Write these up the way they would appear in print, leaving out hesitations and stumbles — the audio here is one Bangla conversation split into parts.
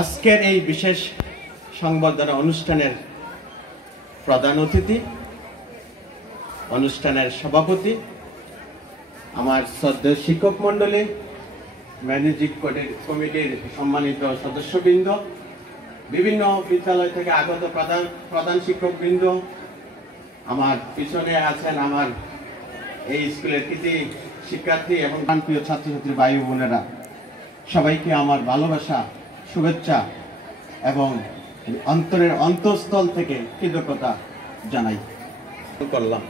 আজকের এই বিশেষ সংবর্ধনা অনুষ্ঠানের প্রধান অতিথি, অনুষ্ঠানের সভাপতি, আমার শ্রদ্ধেয় শিক্ষক মণ্ডলী, ম্যানেজিং কমিটির সম্মানিত সদস্যবৃন্দ, বিভিন্ন বিদ্যালয় থেকে আগত প্রধান শিক্ষকবৃন্দ, আমার পিছনে আছেন আমার এই স্কুলের কৃতি শিক্ষার্থী এবং প্রিয় ছাত্রছাত্রী ভাই বোনেরা, সবাইকে আমার ভালোবাসা, শুভেচ্ছা এবং অন্তরের অন্তঃস্থল থেকে কৃতজ্ঞতা জানাই। করলাম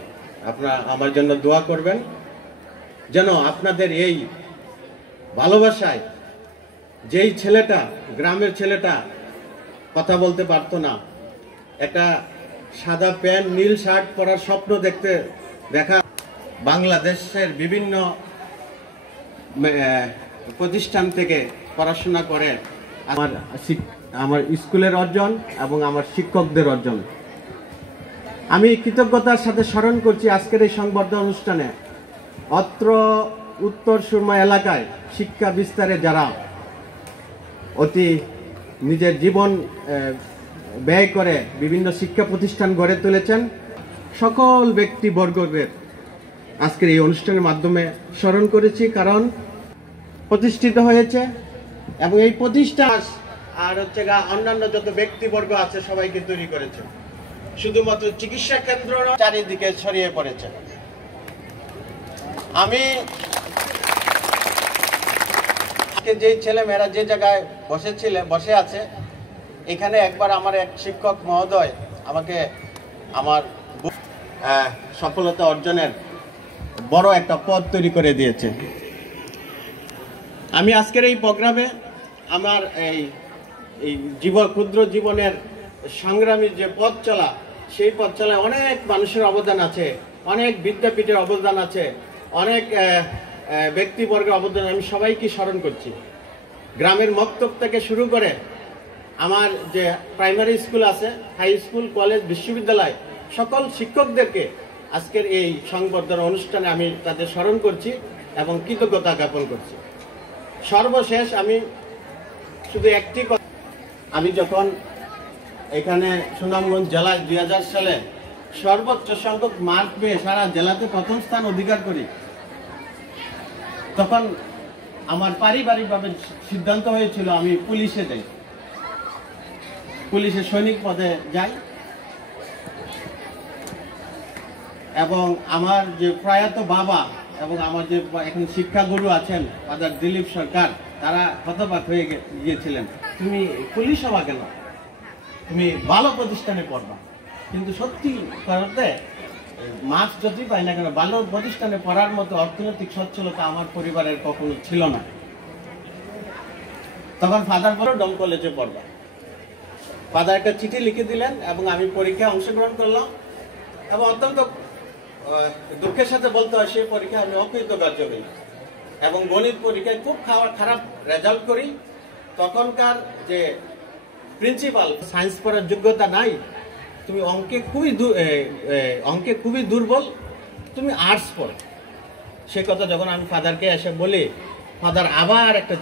আপনারা আমার জন্য দোয়া করবেন, যেন আপনাদের এই ভালোবাসায়, যেই ছেলেটা, গ্রামের ছেলেটা কথা বলতে পারতো না, একটা সাদা প্যান্ট নীল শার্ট পরার স্বপ্ন দেখা বাংলাদেশের বিভিন্ন প্রতিষ্ঠান থেকে পড়াশোনা করে আমার স্কুলের অর্জন এবং আমার শিক্ষকদের অর্জন। আমি কৃতজ্ঞতার সাথে স্মরণ করছি আজকের এই সংবর্ধনা অনুষ্ঠানে অত্র উত্তর সুরমা এলাকায় শিক্ষা বিস্তারে যারা অতি নিজের জীবন ব্যয় করে বিভিন্ন শিক্ষা প্রতিষ্ঠান গড়ে তুলেছেন, সকল ব্যক্তিবর্গের আজকের এই অনুষ্ঠানের মাধ্যমে স্মরণ করেছি, কারণ প্রতিষ্ঠিত হয়েছে এবং এই প্রতিষ্ঠান আর অন্যান্য যত ব্যক্তিবর্গ আছে সবাইকে তৈরি করেছে। শুধুমাত্র চিকিৎসা কেন্দ্র চারিদিকে ছড়িয়ে পড়েছে। আমি যে ছেলে মেয়েরা যে জায়গায় বসে আছে, এখানে একবার আমার এক শিক্ষক মহোদয় আমাকে আমার সফলতা অর্জনের বড় একটা পথ তৈরি করে দিয়েছে। আমি আজকের এই প্রোগ্রামে আমার এই ক্ষুদ্র জীবনের সংগ্রামী যে পথ চলা, সেই পথ চলায় অনেক মানুষের অবদান আছে, অনেক বিদ্যাপীঠের অবদান আছে, অনেক ব্যক্তিবর্গের অবদান। আমি সবাইকে স্মরণ করছি, গ্রামের মক্তব থেকে শুরু করে আমার যে প্রাইমারি স্কুল আছে, হাই স্কুল, কলেজ, বিশ্ববিদ্যালয়, সকল শিক্ষকদেরকে আজকের এই সংবর্ধনা অনুষ্ঠানে আমি তাদের স্মরণ করছি এবং কৃতজ্ঞতা জ্ঞাপন করছি। সর্বশেষ আমি শুধু একটি কথা, আমি যখন এখানে সুনামগঞ্জ জেলায় 2000 সালে সর্বোচ্চ সংখ্যক মার্ক পেয়ে সারা জেলাতে প্রথম স্থান অধিকার করি, তখন আমার পারিবারিকভাবে সিদ্ধান্ত হয়েছিল আমি পুলিশে যাই, পুলিশে সৈনিক পদে যাই। এবং আমার যে প্রয়াত বাবা এবং আমার যে এখন শিক্ষাগুরু আছেন ফাদার দিলীপ সরকার, তারা হতবাক হয়ে গিয়েছিলেন, তুমি পুলিশ হবা কেন, তুমি ভালো প্রতিষ্ঠানে পড়বা। কিন্তু সত্যি করতে মার্কস যতই পাই না কেন, ভালো প্রতিষ্ঠানে পড়ার মতো অর্থনৈতিক সচ্ছলতা আমার পরিবারের কখনো ছিল না। তখন ফাদার বলো ডম কলেজে পড়বা। ফাদার একটা চিঠি লিখে দিলেন এবং আমি পরীক্ষায় অংশগ্রহণ করলাম এবং অত্যন্ত দুঃখের সাথে বলতে হয় সেই পরীক্ষায় আমি অকৃতকার্য হই এবং গণিত পরীক্ষায় খুব খারাপ রেজাল্ট করি। তখনকার যে প্রিন্সিপাল, সায়েন্স পড়ার যোগ্যতা নাই, তুমি অঙ্কে খুবই দুর্বল, তুমি আর্টস পড়ো। সে কথা যখন আমি ফাদারকে এসে বলি, ফাদার আবার একটা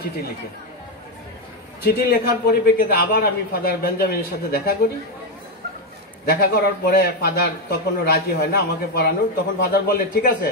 চিঠি লেখার পরিপ্রেক্ষিতে আবার আমি ফাদার বেঞ্জামিনের সাথে দেখা করি। দেখা করার পরে ফাদার তখনও রাজি হয় না আমাকে পড়ানোর। তখন ফাদার বলে, ঠিক আছে,